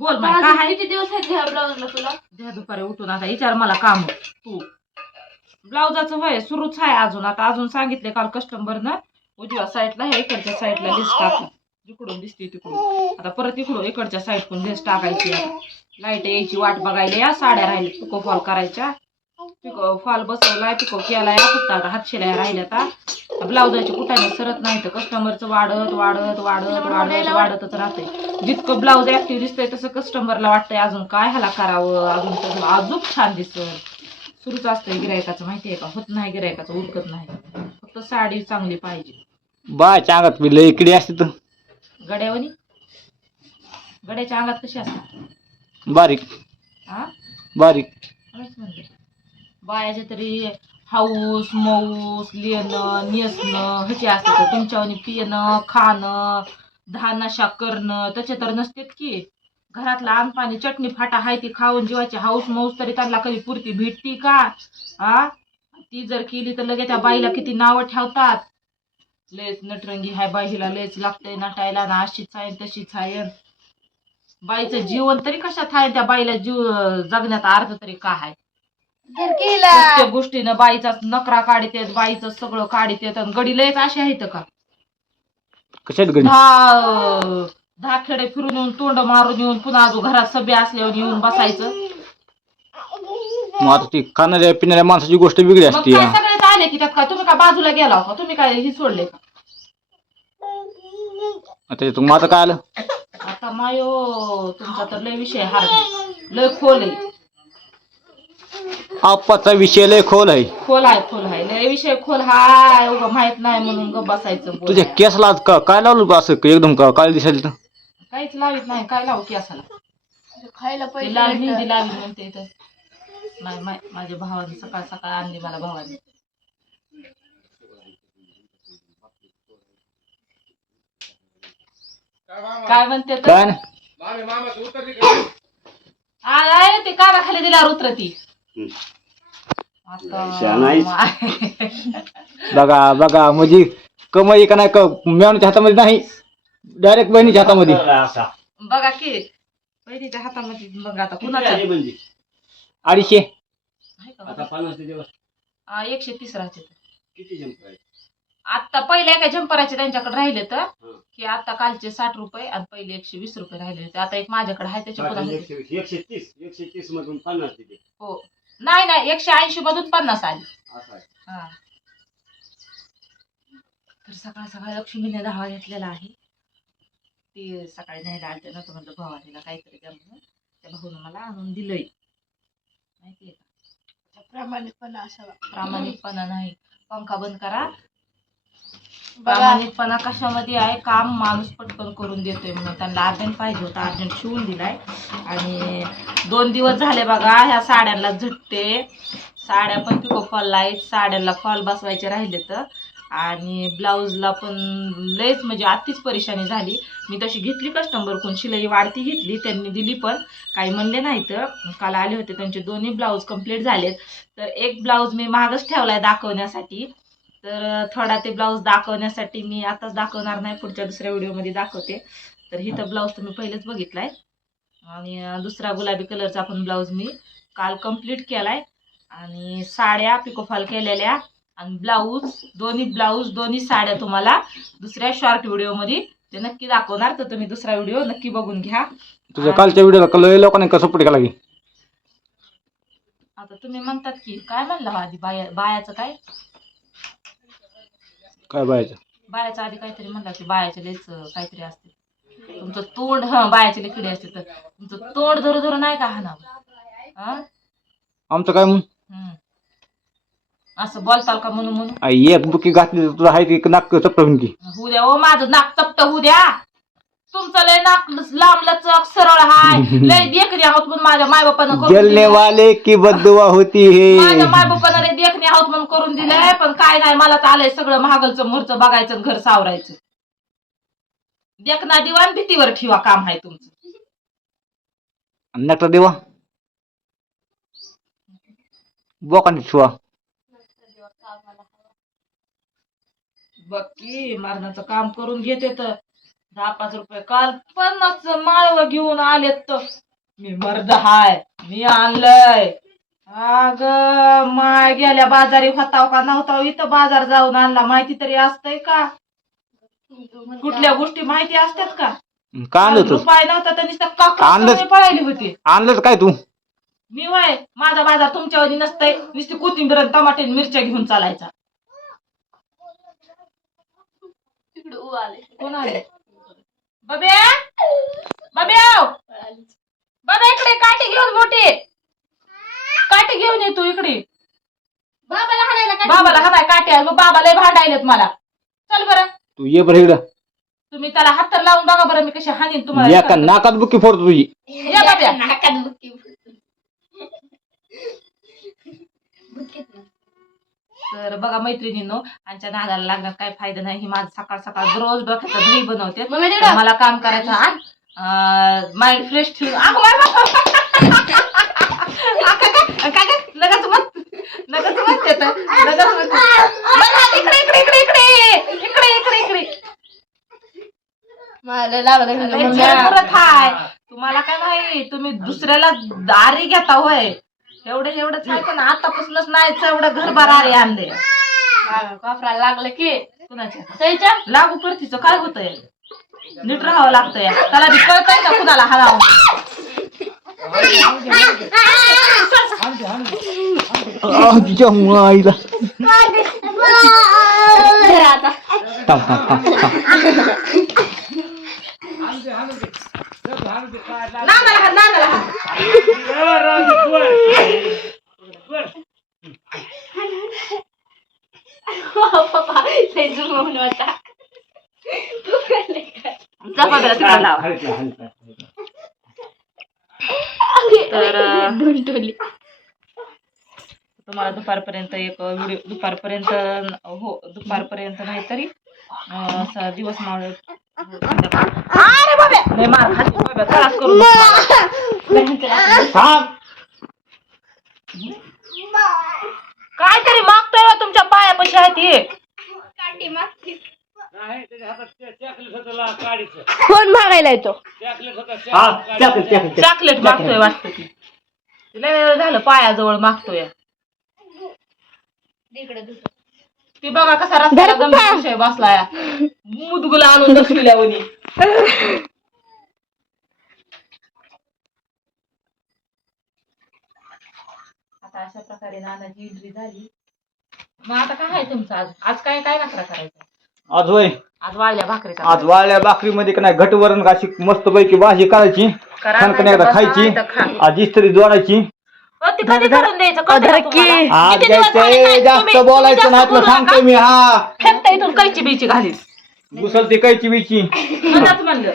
बोल माय काय आहे किती दिवस आहेत ह्या ब्लाऊजला तुला? द्या दुपारी उठून आता विचार मला काम तू ब्लाउजाचं होय सुरूच आहे अजून. आता अजून सांगितले काल कस्टमरनं उजव्या साईडला हे इकडच्या साईडला लिस्ट टाका. जिकडून दिसते तिकडून आता परत इकडून इकडच्या साईडकडून लिस्ट टाकायची. लाईट यायची वाट बघायला या. साड्या राहिल्या पिको फॉल करायच्या. पिको फॉल बसवलाय पिको केलाय फक्त आता हातशिलाय राहिल्या. आता ब्लाउजाची कुठाने सरत नाही तर कस्टमरचं वाढत वाढत वाढत वाढत वाढतच राहते. जितकं ब्लाऊज ऍक्टिव्ह दिसतंय तसं कस्टमरला वाटतंय अजून काय ह्याला करावं अजून तसं अजून छान दिसत. सुरूच असतंय गिरायकाचं माहितीये का. होत नाही गिरायकाचं उरकत नाही. फक्त साडी चांगली पाहिजे. बायच्या अंगात लय इकडे असते तर गड्यावनी गड्याच्या अंगात कशी असतात बारीक हा बारीक. म्हणते बायाचे तरी हाऊस मऊस लिहिणं नेसणं ह्याचे असतात. तुमच्यावानी पिणं खाणं धानाशा करणं त्याचे तर नसतेत की. घरातला अनपाणी चटणी फाटा हाय ती खाऊन जीवाची हाऊस मऊस तरी त्यांना कधी पुरती भेटती का. आ ती जर केली तर लगेच त्या बाईला किती नावं ठेवतात. लेच नटरंगी हाय बाईला लेच लागतंय नटायला ना अशीच आहे तशीच आहे. बाईचं जीवन तरी कशात आहे. त्या बाईला जीव जगण्यात अर्थ तरी काय आहे. प्रत्येक गोष्टीनं बाईचा नकरा काढीत येत बाईचं सगळं काढीत येत. गडी लयच असे आहेत का. कशात गडी 10 खेडे फिरून येऊन तोंड मारून येऊन पुन्हा अजून घरात सभ्य असल्यावर येऊन बसायचं. मग आता ती खाणाऱ्या पिणाऱ्या माणसाची गोष्ट वेगळी मग असते. काय सगळेच आले की त्यात काय तुम्ही काय बाजूला गेला का. तुम्ही काय ही सोडले का. आता माझं काय आलं आता मायो तुमचा तर लय विषय हार लय खोल आहे. आप्पाचा विषय लय खोल आहे. खोल आहे लय विषय खोल हाय. उगं माहित नाही म्हणून ग बसायचं. तुझ्या केसला काय लावलं असं एकदम काय दिसायला तर काहीच लावित नाही. काय लावू की असाला खायला ते पैसे लाल मेहंदी लावी म्हणते इथं. नाही माझ्या भावाने सकाळ सकाळ आणली मला भावाने. काय म्हणते तर काय आहे ते कानाखाली दिल्यावर उतरती. बघा बघा म्हणजे कमाई का नाही मेवण्याच्या हातामध्ये नाही डायरेक्ट बहिणीच्या हातामध्ये. बघा की बहिणीच्या हातामध्ये. बघ आता कुणाचा 250 130 राहते. आता पहिले एका झंपराचे त्यांच्याकडे राहिले तर की आता कालचे 60 रुपये आणि पहिले 120 रुपये राहिले. आता एक माझ्याकडे आहे त्याच्या पुढे 130 मधून 50 दिले. हो नाही 180 मधून 50 आली. हा तर सकाळ सकाळ लक्ष्मीने 10 घेतलेला आहे. ते सकाळी नाही आलते ना तर म्हणलं भावानीला काहीतरी द्या म्हणून त्या भाऊन मला आणून दिलंय. माहितीये का. प्रामाणिकपणा असावा. प्रामाणिकपणा नाही. पंखा बंद करा. प्रामाणिकपणा कशामध्ये आहे. काम माणूस पटकन करून देतोय म्हणून त्यांना अर्जंट पाहिजे होता. अर्जंट शिवून दिलाय. आणि 2 दिवस झाले बघा ह्या साड्यांना झटते. साड्या पण पिको फॉल आहेत. साड्यांना फॉल बसवायचे राहिले तर आणि ब्लाऊजला पण लयच म्हणजे अतिच परेशानी झाली. मी तशी घेतली कस्टमर कोण शिलाई वाढती घेतली त्यांनी दिली पण काही म्हणले नाही. तर काल आले होते त्यांचे दोन्ही ब्लाऊज कंप्लीट झालेत. तर एक ब्लाऊज मी मागच ठेवलाय दाखवण्यासाठी. तर थोडा ते ब्लाऊज दाखवण्यासाठी मी आताच दाखवणार नाही पुढच्या दुसऱ्या व्हिडिओमध्ये दाखवते. तर हिथं ब्लाऊज तुम्ही पहिलेच बघितलाय. आणि दुसरा गुलाबी कलरचा पण ब्लाऊज मी काल कंप्लीट केलाय. आणि साड्या पिकोफॉल केलेल्या आणि ब्लाऊज दोन्ही साड्या तुम्हाला दुसऱ्या शॉर्ट व्हिडिओमध्ये ते नक्की दाखवणार. तर तुम्ही दुसरा व्हिडिओ नक्की बघून घ्या. तुझ्या कालच्या व्हिडिओला लोकांनी कसं सपोर्ट केला की. आता तुम्ही म्हणतात की काय म्हणला आधी बायाचं काय बायाचं आधी काहीतरी म्हणला की बायाचे लेच काहीतरी असते. तुमचं तोंड बायाचे लेकडे असते तर तुमचं तोंड धरू धरू नाही का हाणावं. आमचं काय म्हणून असं बोलताल का म्हणून एक बुकी घातली तुला आहे की नाक चपटून की होऊ द्या. ओ माझं नाक चपट होऊ द्या. तुमचं लय नाक लांब लचक सरळ हाय लय देखणे आहोत म्हणून माझ्या मायबापानं जलने वाले की बददुआ होती है. माझ्या मायबापानं लय देखणे आहोत म्हणून करून दिलंय. पण काय नाही मला चालय सगळं महागलचं मोरचं बघायचं घर सावरायचं. देखना दिवाण भीतीवर ठेवा काम आहे तुमचं. नक्की देवा बोकांनी ठेवा. बघ की मारण्याचं काम करून घेते तर 10-5 रुपये काल 50 माळव घेऊन आलेत तर मी मर्द हाय मी आणलंय. अग माय गेल्या बाजारी होताव का नव्हता इथं बाजार जाऊन आणला माहिती तरी असतंय का? कुठल्या गोष्टी माहिती असतात का? का आणलं होतं? रुपये नव्हता तर नुसतं आणलं- काका पळायली होती. आणलंच काय तू? मी वय माझा बाजार तुमच्यावर नसतंय नुसती कोथिंबीर आणि टमाटे आणि मिरच्या घेऊन चालायचा. तिकडे ऊ आले. कोण आले? बब्या बब्या बाबा इकडे काठी घेऊन मोठी काठी घेऊन ये तू इकडे. बाबाला हाणायला काय? बाबाला हाताय काठी आहे मग बाबा लय भांडायलेत मला. चल बरं तू ये बरं इकडं. तुम्ही त्याला हात तर लावून बघा बरं मी कशी हानीन तुम्हाला. एका नाकात बुक्की फोडतो तुझी. या बाब्या. नाकात बुक्की फुटते. बुक्कीत ना. तर बघा मैत्रिणींनो आमच्या नादाला लागण्यात काही फायदा नाही. ही माझं सकाळ सकाळ रोज डोक्याचा दही बनवते. मम्मी तिकडं. मला काम करायचं माइंड फ्रेश ठेवून लगच मत लगच म्हणते तर लगच म्हणते. इकडे इकडे इकडे इकडे इकडे इकडे इकडे मला लागलं की लय मम्मी. झरझरत हाय. तुम्हाला काय नाही तुम्ही दुसऱ्याला दारी घेता होय. एवढंच आहे पण आतापासूनच नाही एवढं घरभर आरे आणले. कापराला लागलं की कुणाच्या सईच्या लागू परतीचं काय होतंय नीट राहावं लागतंय. त्याला बी कळतंय का कुणाला हरावं. तिच्या आईला धर आता. थांब थांब थांब थांब. नांदाला पप्पा लय जुमवून होता. तू काय काय? तर दोन टोली. तुम्हाला दुपारपर्यंत एक व्हिडिओ दुपारपर्यंत नाही तरी असा दिवस मावळ. अरे बाबा नाही मार खाती बाबा त्रास करू काय तरी मागतोय हो तुमच्या पायापाशी आहे ती. काठी मागते. नाही त्याच्या हातात चॉकलेट होतं काडीचं. कोण मागायला येतो? चॉकलेट होतं हा, चॉकलेट. चॉकलेट मागतोय वाटतं ती. लय वेळ झालं पायाजवळ मागतोय. तिकडे ती बघा कसा रस्त्याला गंभीर विषय बसलाय मुदगुला आणून दसविल्यावनी. आता अशा प्रकारे नानाची एंट्री झाली. मग आता काय आहे तुमचं आज आज काय काय नखरा करायचा? आज होय आज वाळल्या भाकरीचा आज वाळल्या भाकरीमध्ये का नाही घटवरण अशी मस्त पैकी भाजी करायची. करा खणखण नाही तर एकदा बसा, खायची. नाही तर खा. आज इस्त्री जोडायची. ती कधी करून द्यायचं कळतं का तुम्हाला? आज किती दिवस झाले द्यायचंय काय? जास्त तुम्ही बोलायचं जास्त नाही तुला बोलू सांगतोय नका. मी. हा फेकता इथून कैची बिची घालील. घुसल ते कैची बिची. म्हणूनच म्हणलं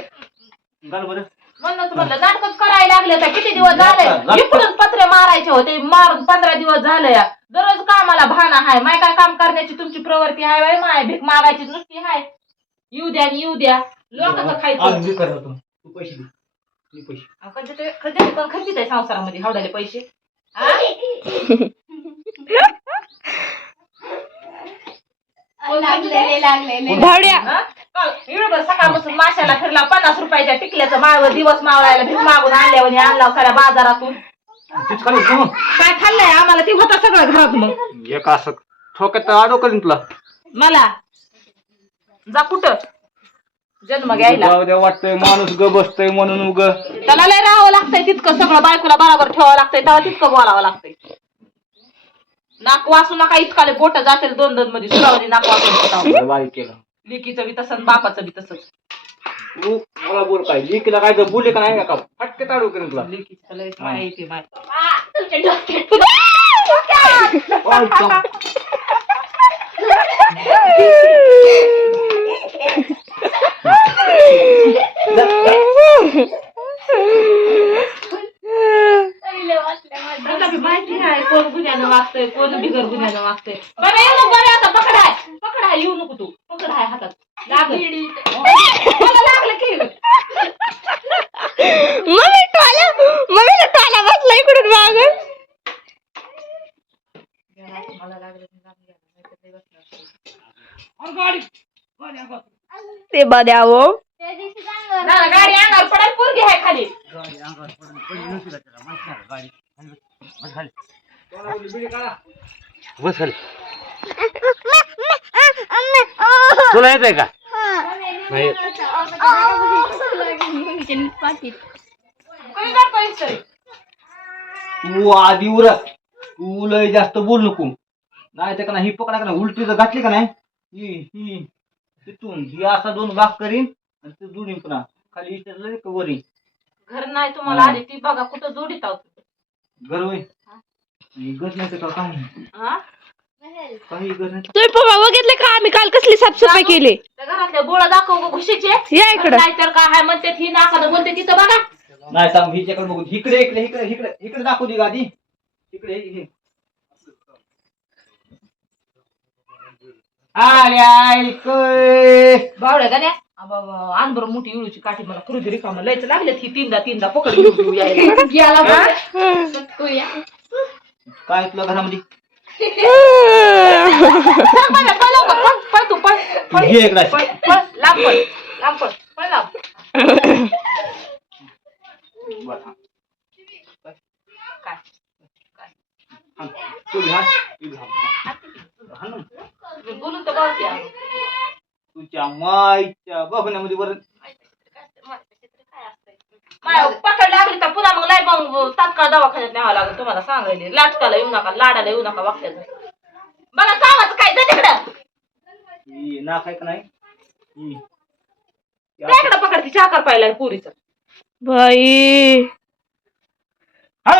घाल बरं. म्हणूनच म्हणलं नाटकच करायला लागले तर किती दिवस झाले. इकडून पत्रे मारायचे होते मारून 15 दिवस झाले. दररोज कामाला भाना हाय. माय काय काम करण्याची तुमची प्रवृत्ती हाय बाई. माय भीक मागायची नुसती हाय. येऊ द्या आणि येऊ द्या लोकांचं आज खायचं. मी करतो. तू पैसे दे. मी पैसे. कधी पण खर्चित आहे संसारामध्ये हावडाले पैसे. हा? भावड्या हा? इळभर सकाळपासून माशाला फिरला 50 रुपयाच्या टिकल्याचं माळव दिवस मावळायला भीक मागून आणल्यावर आणला साऱ्या बाजारातून. तूच खाली बस मग. काय खाल्लंय आम्हाला ती होता सगळं घरात. मग एक असं ठोक्यात आडो करीन तुला. मला जा कुठं जन्म घ्यायला. जाऊ द्या वाटतंय माणूस ग बसतय म्हणून उग. त्याला लय राहावं लागतंय तितकं सगळं बायकोला बरोबर ठेवावं लागतंय तेव्हा तितकं बोलावं लागतंय. नाक वाचू नका इतकाले बोट जातील 2-2 मध्ये सुरावली नाक वाचून. बारीक केलं. लेकीचं बी तसंच बापाचं बी तसंच. तू मला बोल काय लेकीला काय तर बोलले का नाही का फटके ताडू करीन तुला. लेकीचं लय माहिती बाय. तुमच्या डोक्यात. ओय, चम. पहिले वाचल्या माझ्या. त्याला बी माहिती आहे कोण गुन्ह्यानं वागतंय कोण बिगर गुन्ह्यानं वागतंय. बरं येऊ नको बरं आता पकडाय येऊ नको तू पकडाय हातात लागलं. मला लागलं की मम्मीला टोला बसला इकडून माग. मला लागलं की लागलं नाहीतर लय बसलं असतं. ते बद्यावो. त्या दिवशी पोरगी आहे खाली. गाडी अंगावर पडून पडली नव्हती का त्याला माहिती नाही का गाडी बस खाली बस खाली तुला येत आहे का नाही येत. कोणी काय पाहिजे तरी? तू आधी उरक, तू लय जास्त बोल नको. नाही तर का नाही ही पकडा का नाही उलटी जर घातली का नाही ही तिथून ही असा 2 भाग करीन आणि ते दोन्ही पुन्हा खाली इथं वरी घर नाही तुम्हाला आली ती बघा कुठं जोडीत आहोत. घर होय घर नाही तर का काही हा काही घर नाही. तुम्ही पप्पा बघितले का आम्ही काल कसली साफसफाई केली? त्या घरातले बोळा दाखव गं घुशीचे. या इकडं. नाहीतर काय हाय म्हणते ही नाकाला बोलते तिथं बघा. नाही सांग हिच्याकडे बघू इकडे इकडे इकडे इकडे इकडे दाखवू दे गादी इकडे हे बावड्या गाड्या आण बरं मोठी इळूची काठी मला खुर्दी रिकामं लयच लागले ही तीनदा पकड घेऊ यायला. काय तुला घरामध्ये पळ तू पळ पळ घे इकडे. पळ लांब पळ पळ लांब. बरं, काय हा. तू घ्या तू घ्या. हा ना. बोलून तर बावती तुझ्या माईच्या बघण्यामध्ये बरं पकड लागली तर पुन्हा मग नाही मग तात्काळ दवाखान्यात न्यावं लागेल तुम्हाला सांगायला. लाटकाला येऊ नका लाडाला येऊ नका वागत्यात बघा कामाचं काय तिकडं ही नाक आहे का नाही तिकडं पकड ती चाकर पाहिला पुरीचं बाई हा